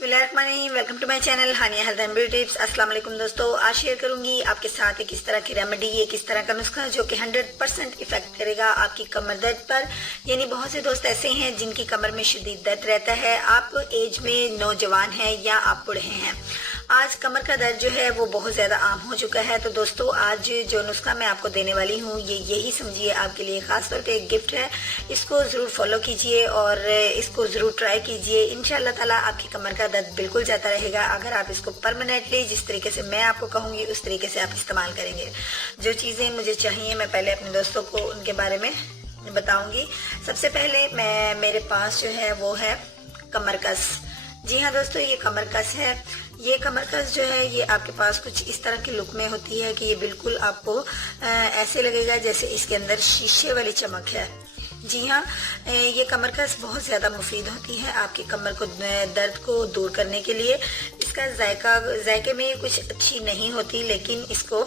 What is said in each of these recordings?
बिस्मिल्लाहिर्रहमानिर्रहीम। Welcome to my channel Hania health and beauty tips. अस्सलाम वालेकुम दोस्तों, आज शेयर करूंगी आपके साथ एक इस तरह की रेमेडी, एक इस तरह का नुस्खा जो कि 100% इफेक्ट करेगा आपकी कमर दर्द पर। यानी बहुत से दोस्त ऐसे हैं जिनकी कमर में शदीद दर्द रहता है। आप एज में नौजवान हैं या आप बूढ़े हैं, आज कमर का दर्द जो है वो बहुत ज़्यादा आम हो चुका है। तो दोस्तों आज जो नुस्खा मैं आपको देने वाली हूँ ये यही समझिए आपके लिए ख़ास तौर पे एक गिफ्ट है। इसको ज़रूर फॉलो कीजिए और इसको ज़रूर ट्राई कीजिए। इंशाल्लाह ताला आपकी कमर का दर्द बिल्कुल जाता रहेगा अगर आप इसको परमानेंटली जिस तरीके से मैं आपको कहूँगी उस तरीके से आप इस्तेमाल करेंगे। जो चीज़ें मुझे चाहिए मैं पहले अपने दोस्तों को उनके बारे में बताऊँगी। सबसे पहले मेरे पास जो है वो है कमर कस। जी हाँ दोस्तों, ये कमर कस है। ये कमर कस जो है ये आपके पास कुछ इस तरह की लुक में होती है कि ये बिल्कुल आपको ऐसे लगेगा जैसे इसके अंदर शीशे वाली चमक है। जी हाँ, ये कमर कस बहुत ज़्यादा मुफीद होती है आपकी कमर को दर्द को दूर करने के लिए। इसका जायके में कुछ अच्छी नहीं होती, लेकिन इसको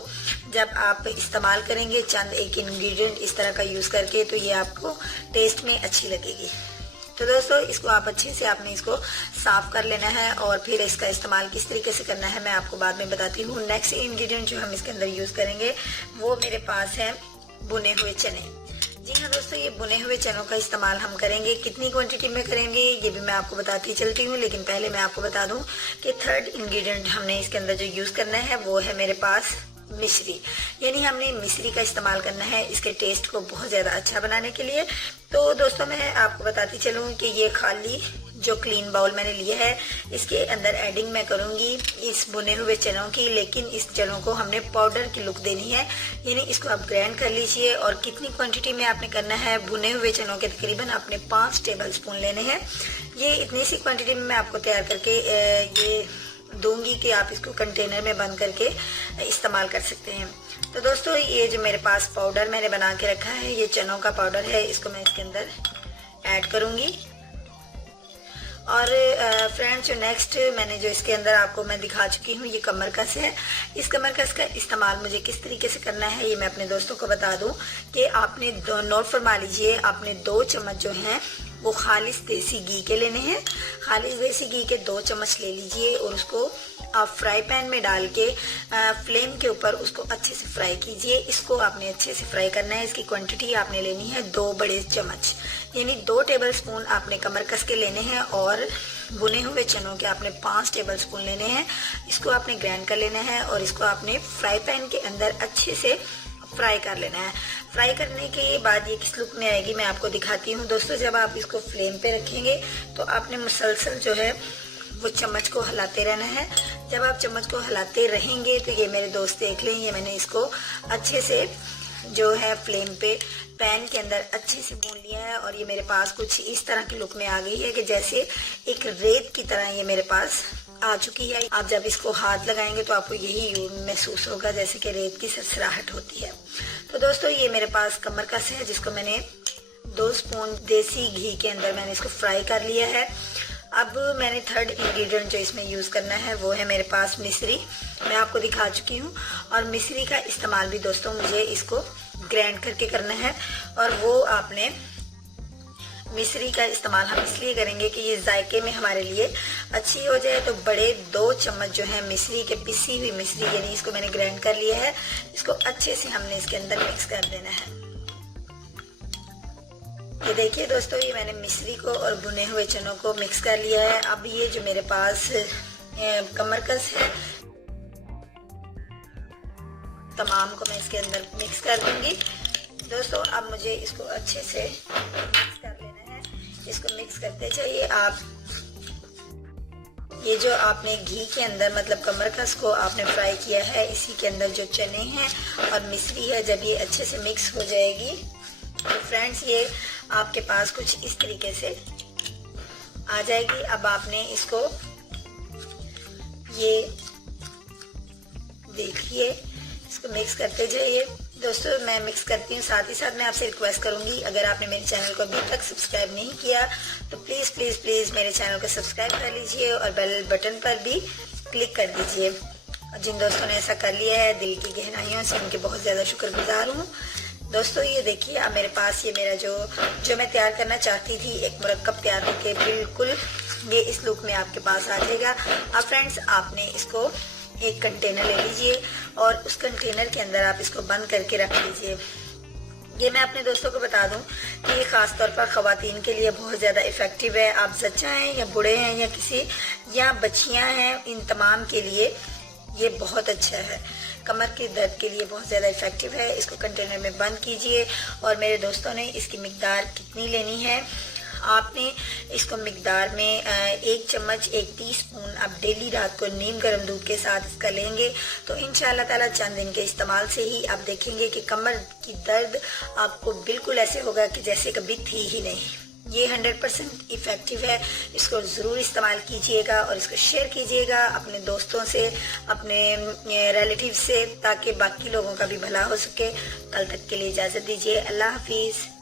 जब आप इस्तेमाल करेंगे चंद एक इंग्रेडिएंट इस तरह का यूज़ करके तो ये आपको टेस्ट में अच्छी लगेगी। तो दोस्तों इसको आप अच्छे से आपने इसको साफ कर लेना है और फिर इसका इस्तेमाल किस तरीके से करना है मैं आपको बाद में बताती हूँ। नेक्स्ट इंग्रेडिएंट जो हम इसके अंदर यूज़ करेंगे वो मेरे पास है बुने हुए चने। जी हाँ दोस्तों, ये बुने हुए चनों का इस्तेमाल हम करेंगे। कितनी क्वांटिटी में करेंगे ये भी मैं आपको बताती चलती हूँ, लेकिन पहले मैं आपको बता दूँ कि थर्ड इंग्रेडिएंट हमने इसके अंदर जो यूज़ करना है वो है मेरे पास मिश्री। यानी हमने मिश्री का इस्तेमाल करना है इसके टेस्ट को बहुत ज़्यादा अच्छा बनाने के लिए। तो दोस्तों मैं आपको बताती चलूँ कि ये खाली जो क्लीन बाउल मैंने लिया है इसके अंदर एडिंग मैं करूँगी इस बुने हुए चनों की, लेकिन इस चनों को हमने पाउडर की लुक देनी है। यानी इसको आप ग्राइंड कर लीजिए और कितनी क्वांटिटी में आपने करना है, बुने हुए चनों के तकरीबन आपने 5 टेबल स्पून लेने हैं। ये इतनी सी क्वान्टिटी में मैं आपको तैयार करके ये दूंगी कि आप इसको कंटेनर में बंद करके इस्तेमाल कर सकते हैं। तो दोस्तों ये जो मेरे पास पाउडर मैंने बना के रखा है ये चनों का पाउडर है, इसको मैं इसके अंदर ऐड करूंगी। और फ्रेंड्स जो नेक्स्ट मैंने जो इसके अंदर आपको मैं दिखा चुकी हूँ ये कमर कस है। इस कमर कस का इस्तेमाल मुझे किस तरीके से करना है ये मैं अपने दोस्तों को बता दूं कि आपने नोट फरमा लीजिए, आपने 2 चम्मच जो हैं वो खालिस देसी घी के लेने हैं। खालिस देसी घी के 2 चम्मच ले लीजिए और उसको आप फ्राई पैन में डाल के फ्लेम के ऊपर उसको अच्छे से फ्राई कीजिए। इसको आपने अच्छे से फ्राई करना है। इसकी क्वांटिटी आपने लेनी है 2 बड़े चम्मच, यानी 2 टेबल स्पून आपने कमर कस के लेने हैं और बुने हुए चनों के आपने 5 टेबल स्पून लेने हैं। इसको आपने ग्राइंड कर लेना है और इसको आपने फ्राई पैन के अंदर अच्छे से फ्राई कर लेना है। फ्राई करने के बाद ये किस लुक में आएगी मैं आपको दिखाती हूँ। दोस्तों जब आप इसको फ्लेम पे रखेंगे तो आपने मुसलसल जो है वो चम्मच को हिलाते रहना है। जब आप चम्मच को हिलाते रहेंगे तो ये मेरे दोस्त देख लें, ये मैंने इसको अच्छे से जो है फ्लेम पे पैन के अंदर अच्छे से भून लिया है और ये मेरे पास कुछ इस तरह की लुक में आ गई है कि जैसे एक रेत की तरह ये मेरे पास आ चुकी है। आप जब इसको हाथ लगाएंगे तो आपको यही महसूस होगा जैसे कि रेत की सरसराहट होती है। तो दोस्तों ये मेरे पास कमर कस है जिसको मैंने 2 स्पून देसी घी के अंदर मैंने इसको फ्राई कर लिया है। अब मैंने थर्ड इंग्रेडिएंट जो इसमें यूज़ करना है वो है मेरे पास मिश्री। मैं आपको दिखा चुकी हूँ और मिश्री का इस्तेमाल भी दोस्तों मुझे इसको ग्राइंड करके करना है। और वो आपने मिश्री का इस्तेमाल हम इसलिए करेंगे कि ये जायके में हमारे लिए अच्छी हो जाए। तो बड़े 2 चम्मच जो है मिश्री के पिसी हुई मिश्री, यानी इसको मैंने ग्राइंड कर लिया है, इसको अच्छे से हमने इसके अंदर मिक्स कर देना है। ये देखिए दोस्तों ये मैंने मिश्री को और बुने हुए चनों को मिक्स कर लिया है। अब ये जो मेरे पास कमर कस है तमाम को मैं इसके अंदर मिक्स कर दूंगी। दोस्तों अब मुझे इसको अच्छे से मिक्स कर लेना है। इसको मिक्स करते जाइए आप। ये जो आपने घी के अंदर मतलब कमर कस को आपने फ्राई किया है इसी के अंदर जो चने हैं और मिश्री है, जब ये अच्छे से मिक्स हो जाएगी तो फ्रेंड्स ये आपके पास कुछ इस तरीके से आ जाएगी। अब आपने इसको ये देखिए इसको मिक्स करते जाइए। दोस्तों मैं मिक्स करती हूँ, साथ ही साथ मैं आपसे रिक्वेस्ट करूंगी अगर आपने मेरे चैनल को अभी तक सब्सक्राइब नहीं किया तो प्लीज़ प्लीज़ प्लीज़ मेरे चैनल को सब्सक्राइब कर लीजिए और बेल बटन पर भी क्लिक कर दीजिए। जिन दोस्तों ने ऐसा कर लिया है दिल की गहराइयों से उनके बहुत ज़्यादा शुक्रगुजार हूँ। दोस्तों ये देखिए अब मेरे पास ये मेरा जो मैं तैयार करना चाहती थी एक मुरक्कब तैयार होकर बिल्कुल ये इस लुक में आपके पास आ जाएगा। अब फ्रेंड्स आपने इसको एक कंटेनर ले लीजिए और उस कंटेनर के अंदर आप इसको बंद करके रख लीजिए। ये मैं अपने दोस्तों को बता दूं कि ये ख़ास तौर पर ख़वातीन के लिए बहुत ज़्यादा इफ़ेक्टिव है। आप जच्चा हैं या बूढ़े हैं या या बच्चियां हैं, इन तमाम के लिए ये बहुत अच्छा है। कमर के दर्द के लिए बहुत ज़्यादा इफ़ेक्टिव है। इसको कंटेनर में बंद कीजिए। और मेरे दोस्तों ने इसकी मिकदार कितनी लेनी है, आपने इसको मिकदार में 1 चम्मच 1 टीस्पून आप डेली रात को नीम गर्म दूध के साथ इसका लेंगे तो इंशाल्लाह ताला चंद दिन के इस्तेमाल से ही आप देखेंगे कि कमर की दर्द आपको बिल्कुल ऐसे होगा कि जैसे कभी थी ही नहीं। ये 100% इफ़ेक्टिव है। इसको ज़रूर इस्तेमाल कीजिएगा और इसको शेयर कीजिएगा अपने दोस्तों से, अपने रिलेटिव से, ताकि बाकी लोगों का भी भला हो सके। कल तक के लिए इजाज़त दीजिए। अल्लाह हाफिज़।